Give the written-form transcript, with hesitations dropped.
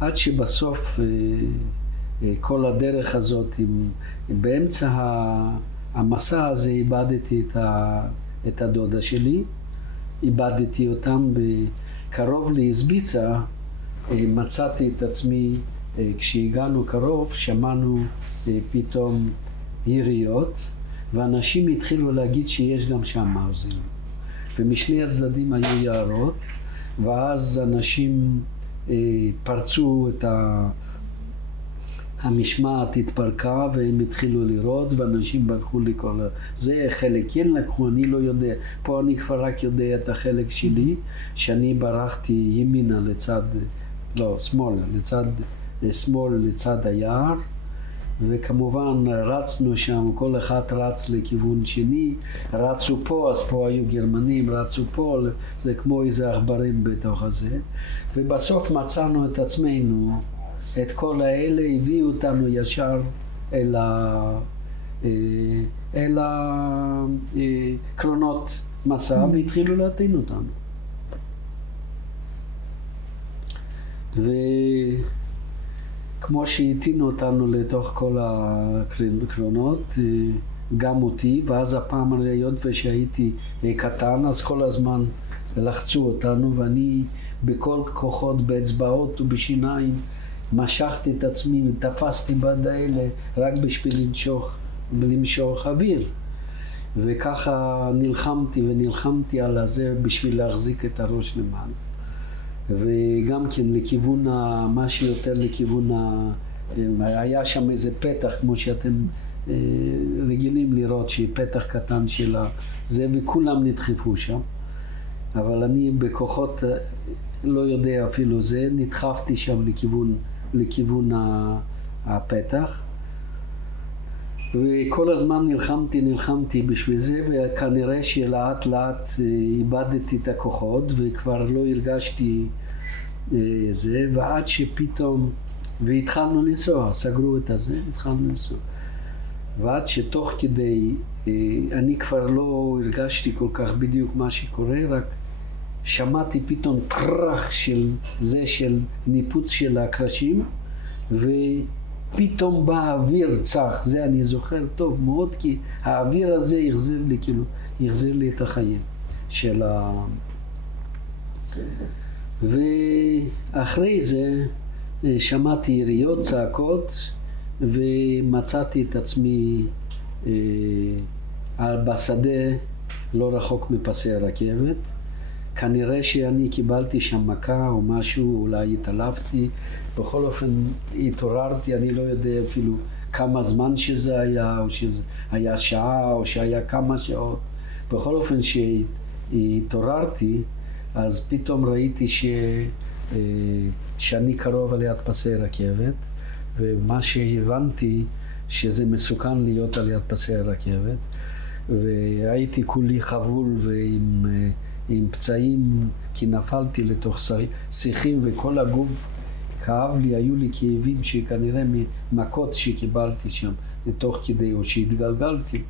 עד שבסוף כל הדרך הזאת, באמצע המסע הזה איבדתי את הדודה שלי, איבדתי אותם קרוב להזביצה, מצאתי את עצמי, כשהגענו קרוב, שמענו פתאום יריות, ואנשים התחילו להגיד שיש גם שם מאוזים. ומשני הצדדים היו יערות, ואז אנשים פרצו את המשמעת התפרקה והם התחילו לירות, ואנשים ברחו לכל זה. חלק כן לקחו, אני לא יודע. פה אני כבר רק יודע את החלק שלי, שאני ברחתי ימינה לצד, לא, שמאלה, שמאל לצד היער, וכמובן רצנו שם, כל אחד רץ לכיוון שני, רצו פה, אז פה היו גרמנים, רצו פה, זה כמו איזה עכברים בתוך הזה, ובסוף מצאנו את עצמנו, את כל האלה הביאו אותנו ישר אל הקרונות מסע והתחילו להטעין אותנו. וכמו שהטעינו אותנו לתוך כל הקרונות, גם אותי, ואז הפעם היות ושהייתי קטן, אז כל הזמן לחצו אותנו, ואני בכל כוחות, באצבעות ובשיניים, משכתי את עצמי ותפסתי ביד האלה רק בשביל למשוך אוויר. וככה נלחמתי על הזה בשביל להחזיק את הראש למעלה. וגם כן לכיוון, משהו יותר לכיוון, היה שם איזה פתח כמו שאתם רגילים לראות, שפתח קטן של זה, וכולם נדחפו שם. אבל אני בכוחות, לא יודע אפילו זה, נדחפתי שם לכיוון הפתח. וכל הזמן נלחמתי בשביל זה, וכנראה שלאט לאט איבדתי את הכוחות, וכבר לא הרגשתי זה, ועד שפתאום, והתחלנו לנסוע, סגרו את הזה, התחלנו לנסוע. ועד שתוך כדי, אני כבר לא הרגשתי כל כך בדיוק מה שקורה, רק שמעתי פתאום טרח של זה, של ניפוץ של הקרשים, ופתאום בא האוויר צח, זה אני זוכר טוב מאוד, כי האוויר הזה החזיר לי את החיים של ואחרי זה שמעתי יריות, צעקות, ומצאתי את עצמי בשדה לא רחוק מפסי הרכבת. כנראה שאני קיבלתי שם מכה או משהו, אולי התעלפתי. בכל אופן התעוררתי, אני לא יודע אפילו כמה זמן שזה היה, או שזה היה שעה, או שהיה כמה שעות. בכל אופן שהתעוררתי, אז פתאום ראיתי שאני קרוב ליד פסי רכבת, ומה שהבנתי שזה מסוכן להיות על יד פסי הרכבת, והייתי כולי חבול ועם פצעים, כי נפלתי לתוך שיחים וכל הגוף כאב לי, היו לי כאבים שכנראה ממכות שקיבלתי שם, לתוך כדי או שהתגלגלתי.